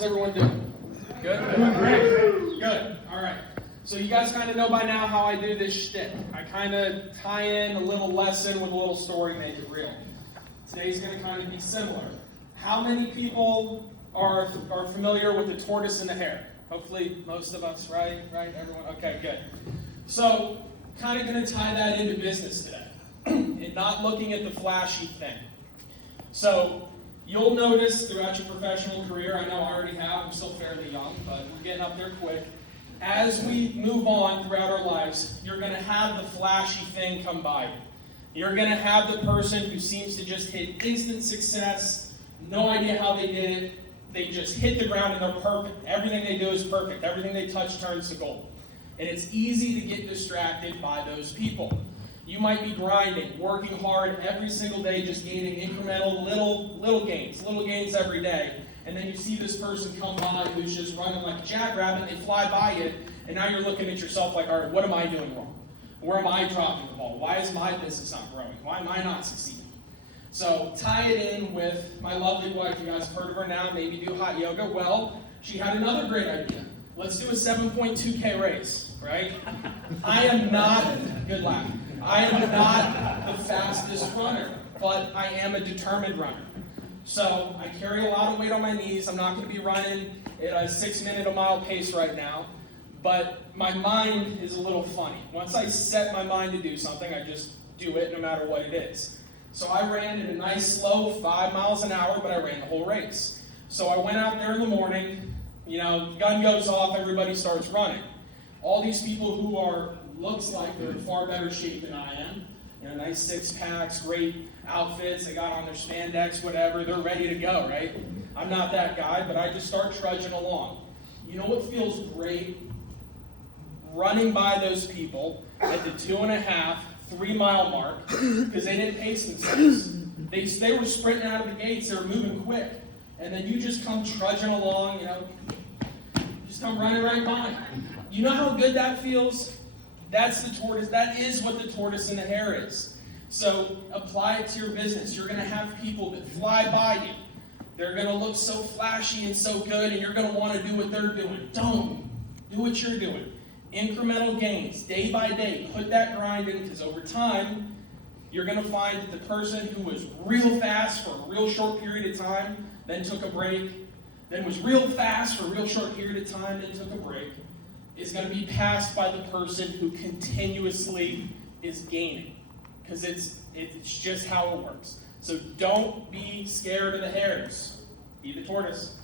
How's everyone doing? Good? Great. Good. All right. So you guys kind of know by now how I do this shtick. I kind of tie in a little lesson with a little story, make it real. Today's going to kind of be similar. How many people are familiar with the tortoise and the hare? Hopefully most of us, right? Right? Everyone? Okay, good. So kind of going to tie that into business today. And not looking at the flashy thing. So you'll notice throughout your professional career, I know I already have, I'm still fairly young, but we're getting up there quick. As we move on throughout our lives, you're going to have the flashy thing come by you. You're going to have the person who seems to just hit instant success, no idea how they did it. They just hit the ground and they're perfect. Everything they do is perfect. Everything they touch turns to gold. And it's easy to get distracted by those people. You might be grinding, working hard every single day, just gaining incremental little gains every day. And then you see this person come by who's just running like a jackrabbit, they fly by you, and now you're looking at yourself like, all right, what am I doing wrong? Where am I dropping the ball? Why is my business not growing? Why am I not succeeding? So tie it in with my lovely wife. You guys have heard of her now, maybe do hot yoga. Well, she had another great idea. Let's do a 7.2K race, right? I am not, good laugh. I am not the fastest runner, but I am a determined runner. So I carry a lot of weight on my knees. I'm not going to be running at a 6 minute a mile pace right now, but my mind is a little funny. Once I set my mind to do something, I just do it no matter what it is. So I ran at a nice slow 5 miles an hour, but I ran the whole race. So I went out there in the morning, gun goes off, everybody starts running. All these people who looks like they're in far better shape than I am. Nice six packs, great outfits, they got on their spandex, whatever, they're ready to go, right? I'm not that guy, but I just start trudging along. You know what feels great? Running by those people at the 2.5, 3 mile mark, because they didn't pace themselves. They were sprinting out of the gates, they were moving quick. And then you just come trudging along, just come running right by. You know how good that feels? That's the tortoise. That is what the tortoise and the hare is. So apply it to your business. You're going to have people that fly by you. They're going to look so flashy and so good, and you're going to want to do what they're doing. Don't. Do what you're doing. Incremental gains, day by day. Put that grind in, because over time, you're going to find that the person who was real fast for a real short period of time, then took a break, then was real fast for a real short period of time, then took a break, is going to be passed by the person who continuously is gaining. Because it's just how it works. So don't be scared of the hares. Be the tortoise.